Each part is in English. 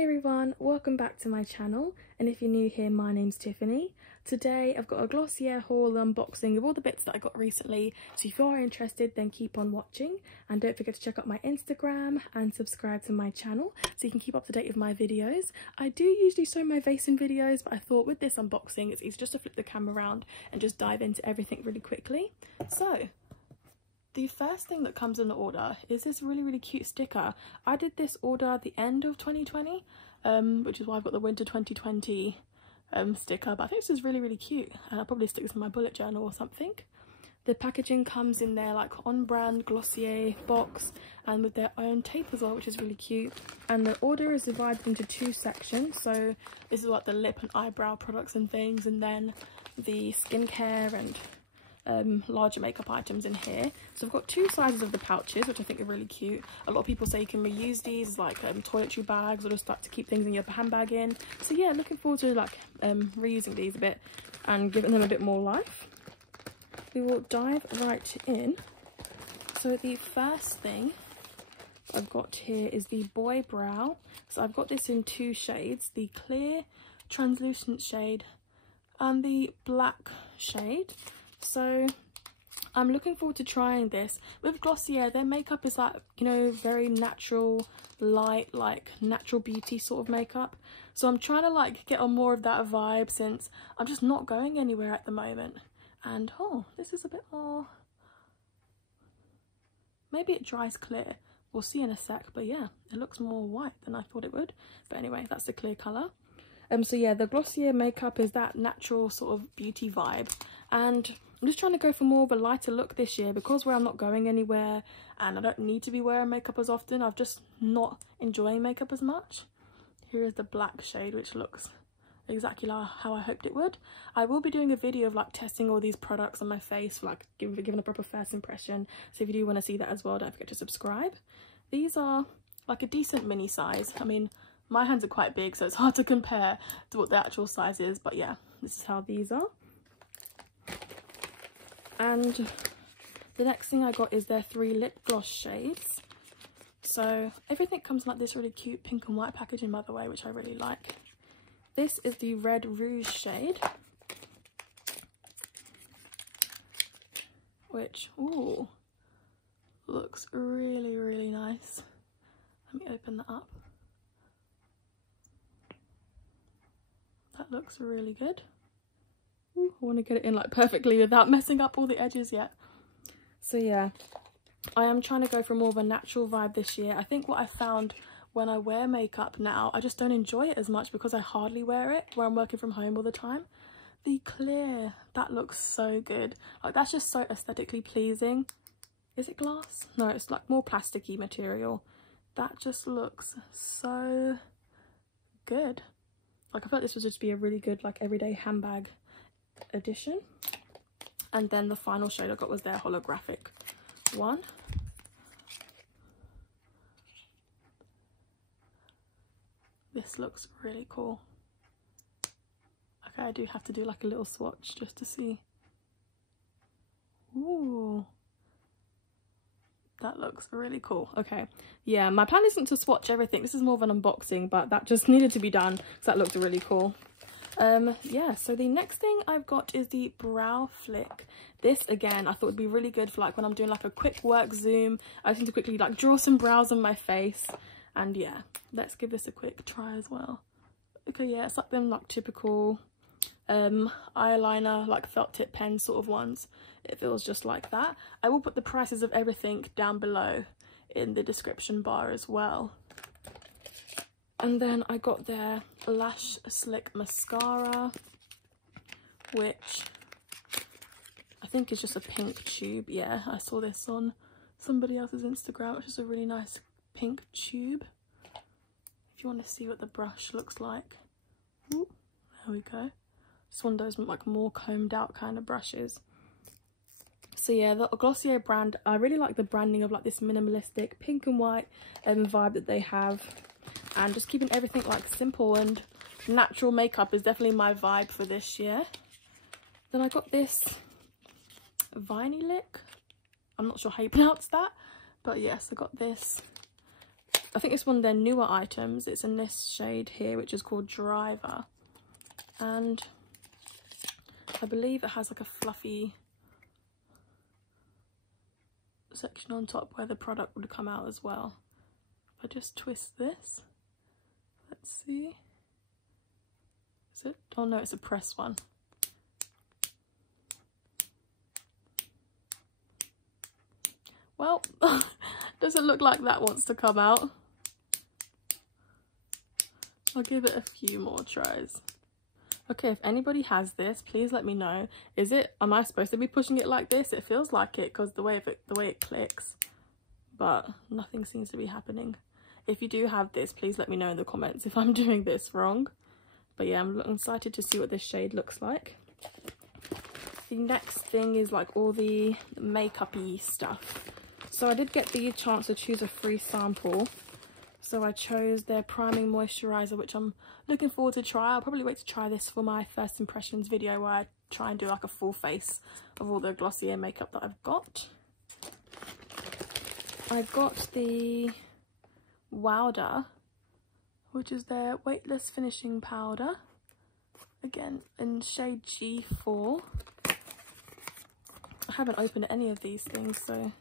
Hi everyone, welcome back to my channel, and if you're new here, my name's Tiffany. Today I've got a Glossier haul unboxing of all the bits that I got recently, so if you are interested then keep on watching, and don't forget to check out my Instagram and subscribe to my channel so you can keep up to date with my videos. I do usually show my vasing videos, but I thought with this unboxing it's easy just to flip the camera around and just dive into everything really quickly. So the first thing that comes in the order is this really cute sticker. I did this order at the end of 2020, which is why I've got the winter 2020 sticker, but I think this is really cute, and I'll probably stick this in my bullet journal or something. The packaging comes in their like on-brand Glossier box and with their own tape as well, which is really cute. And the order is divided into two sections, so this is like the lip and eyebrow products and things, and then the skincare and larger makeup items in here. So I've got two sizes of the pouches, which I think are really cute. A lot of people say you can reuse these as like toiletry bags, or just like to keep things in your handbag in. So yeah, looking forward to like reusing these a bit and giving them a bit more life. We will dive right in. So the first thing I've got here is the Boy Brow. So I've got this in two shades, the clear translucent shade and the black shade. So I'm looking forward to trying this. With Glossier, their makeup is like, you know, very natural, light, like natural beauty sort of makeup. So I'm trying to like get on more of that vibe since I'm just not going anywhere at the moment. And oh, this is a bit more, maybe it dries clear. We'll see in a sec, but yeah, it looks more white than I thought it would. But anyway, that's the clear colour. So yeah, the Glossier makeup is that natural sort of beauty vibe, and I'm just trying to go for more of a lighter look this year because where I'm not going anywhere and I don't need to be wearing makeup as often. I've just not enjoying makeup as much. Here is the black shade, which looks exactly like how I hoped it would. I will be doing a video of like testing all these products on my face for like giving a proper first impression. So if you do want to see that as well, don't forget to subscribe. These are like a decent mini size. I mean, my hands are quite big, so it's hard to compare to what the actual size is, but yeah, this is how these are. And the next thing I got is their 3 lip gloss shades. So everything comes in like this really cute pink and white packaging, by the way, which I really like. This is the Red Rouge shade, which, ooh, looks really nice. Let me open that up. That looks really good. Ooh, I want to get it in like perfectly without messing up all the edges yet. So yeah, I am trying to go for more of a natural vibe this year. I think what I found when I wear makeup now, I just don't enjoy it as much because I hardly wear it where I'm working from home all the time. The clear, that looks so good. Like that's just so aesthetically pleasing. Is it glass? No, it's like more plasticky material. That just looks so good. Like I feel like this would just be a really good like everyday handbag edition. And then the final shade I got was their holographic one. This looks really cool. Okay, I do have to do like a little swatch just to see. Ooh, that looks really cool. Okay, yeah, my plan isn't to swatch everything. This is more of an unboxing, but that just needed to be done because that looked really cool. Yeah, so the next thing I've got is the Brow Flick. This again I thought would be really good for like when I'm doing like a quick work zoom. I just need to quickly like draw some brows on my face, and yeah, let's give this a quick try as well. Okay, yeah, it's like them like typical eyeliner like felt tip pen sort of ones. It feels just like that. I will put the prices of everything down below in the description bar as well. And then I got their Lash Slick Mascara, which I think is just a pink tube. Yeah, I saw this on somebody else's Instagram, which is a really nice pink tube. If you want to see what the brush looks like. Ooh, there we go. It's one of those like more combed out kind of brushes. So yeah, the Glossier brand, I really like the branding of like this minimalistic pink and white vibe that they have. And just keeping everything like simple and natural makeup is definitely my vibe for this year. Then I got this Vinylic. I'm not sure how you pronounce that, but yes, I got this I think it's one of their newer items. It's in this shade here, which is called Driver. And I believe it has like a fluffy section on top where the product would come out as well. If I just twist this, let's see. Is it? Oh no, it's a press one. Well, doesn't look like that wants to come out. I'll give it a few more tries. Okay, if anybody has this, please let me know. Is it, am I supposed to be pushing it like this? It feels like it because the way it clicks, but nothing seems to be happening. If you do have this, please let me know in the comments if I'm doing this wrong. But yeah, I'm excited to see what this shade looks like. The next thing is like all the makeup-y stuff. So I did get the chance to choose a free sample. So I chose their priming moisturizer, which I'm looking forward to try. I'll probably wait to try this for my first impressions video where I try and do like a full face of all the Glossier makeup that I've got. I've got the Wowder, which is their weightless finishing powder. Again, in shade G4. I haven't opened any of these things, so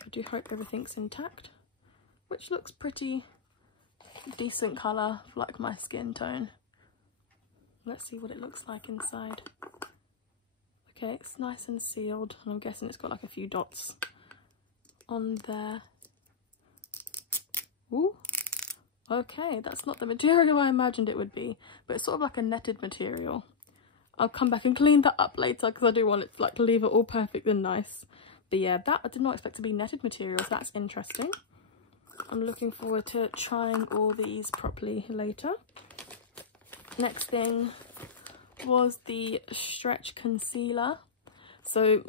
I do hope everything's intact, which looks pretty decent colour for like my skin tone. Let's see what it looks like inside. Okay, it's nice and sealed, and I'm guessing it's got like a few dots on there. Ooh, okay, that's not the material I imagined it would be, but it's sort of like a netted material. I'll come back and clean that up later because I do want it to like leave it all perfect and nice. But yeah, that I did not expect to be netted material, so that's interesting. I'm looking forward to trying all these properly later. Next thing was the stretch concealer. So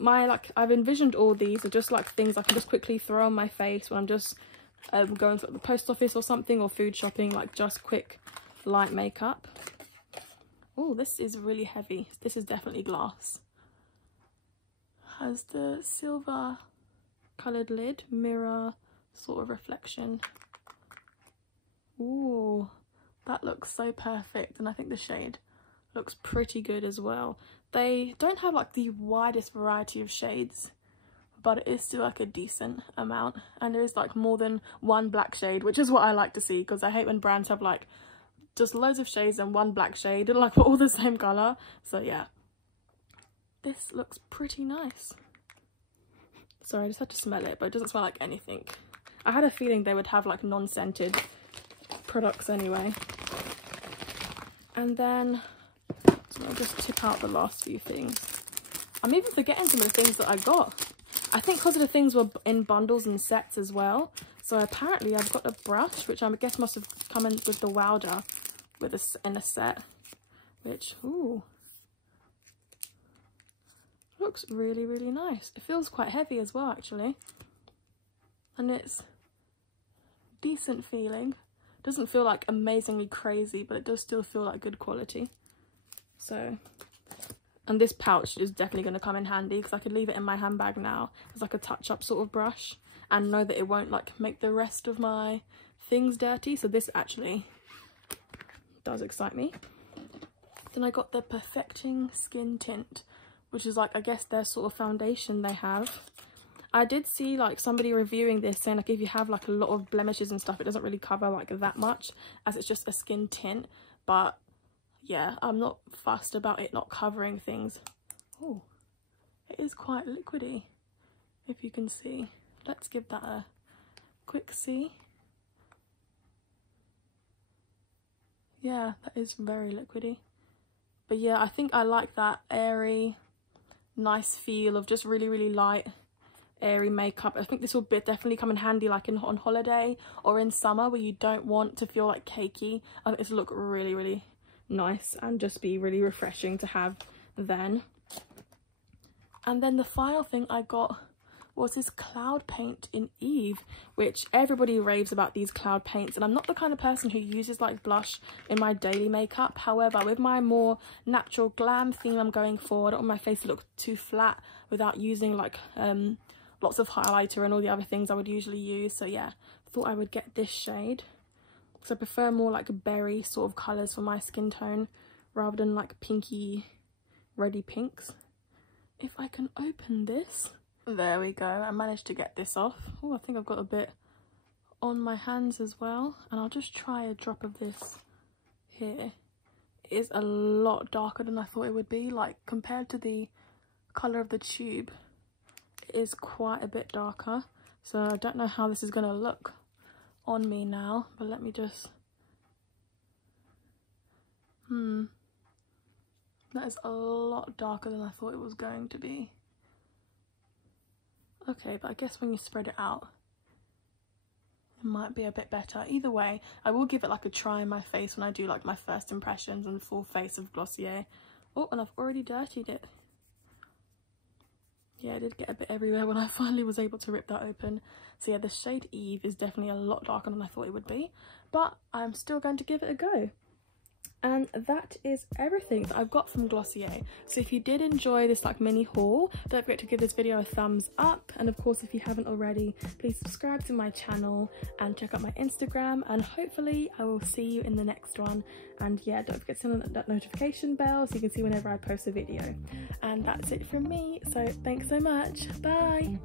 I've envisioned all these are just like things I can just quickly throw on my face when I'm just going to the post office or something, or food shopping, like just quick light makeup. Oh, this is really heavy. This is definitely glass. Has the silver coloured lid, mirror sort of reflection. Ooh, that looks so perfect, and I think the shade looks pretty good as well. They don't have like the widest variety of shades, but it is still like a decent amount, and there is like more than one black shade, which is what I like to see, because I hate when brands have like just loads of shades and one black shade and like all the same colour. So yeah, this looks pretty nice. Sorry, I just had to smell it, but it doesn't smell like anything. I had a feeling they would have like non-scented products anyway. And then, so I'll just tip out the last few things. I'm even forgetting some of the things that I got. I think because of the things were in bundles and sets as well. So apparently I've got a brush, which I guess must have come in with the Wowder in a set, which, ooh, looks really, really nice. It feels quite heavy as well, actually. And it's decent feeling. Doesn't feel like amazingly crazy, but it does still feel like good quality. So, and this pouch is definitely going to come in handy because I could leave it in my handbag now as like a touch-up sort of brush and know that it won't like make the rest of my things dirty. So this actually does excite me. Then I got the Perfecting Skin Tint, which is like, I guess, their sort of foundation they have. I did see like somebody reviewing this saying like if you have like a lot of blemishes and stuff, it doesn't really cover like that much, as it's just a skin tint. But yeah, I'm not fussed about it not covering things. Oh, it is quite liquidy, if you can see. Let's give that a quick see. Yeah, that is very liquidy. But yeah, I think I like that airy, nice feel of just really, really light, airy makeup. I think this will definitely come in handy like on holiday or in summer where you don't want to feel like cakey. I think this will look really, really nice and just be really refreshing to have then. And then the final thing I got was this cloud paint in Eve, which everybody raves about these cloud paints, and I'm not the kind of person who uses like blush in my daily makeup. However, with my more natural glam theme I'm going for, I don't want my face to look too flat without using like lots of highlighter and all the other things I would usually use. So yeah, thought I would get this shade because I prefer more like berry sort of colours for my skin tone rather than like pinky reddy pinks. If I can open this, there we go. I managed to get this off. Oh, I think I've got a bit on my hands as well, and I'll just try a drop of this here. It is a lot darker than I thought it would be, like compared to the colour of the tube. It is quite a bit darker, so I don't know how this is going to look on me now, but let me just that is a lot darker than I thought it was going to be. Okay, but I guess when you spread it out, it might be a bit better. Either way, I will give it like a try in my face when I do like my first impressions and full face of Glossier. Oh, and I've already dirtied it. Yeah, I did get a bit everywhere when I finally was able to rip that open. So yeah, the shade Eve is definitely a lot darker than I thought it would be, but I'm still going to give it a go. And that is everything that I've got from Glossier. So if you did enjoy this like mini haul, don't forget to give this video a thumbs up, and of course if you haven't already, please subscribe to my channel and check out my Instagram, and hopefully I will see you in the next one. And yeah, don't forget to turn on that notification bell so you can see whenever I post a video. And that's it from me, so thanks so much, bye.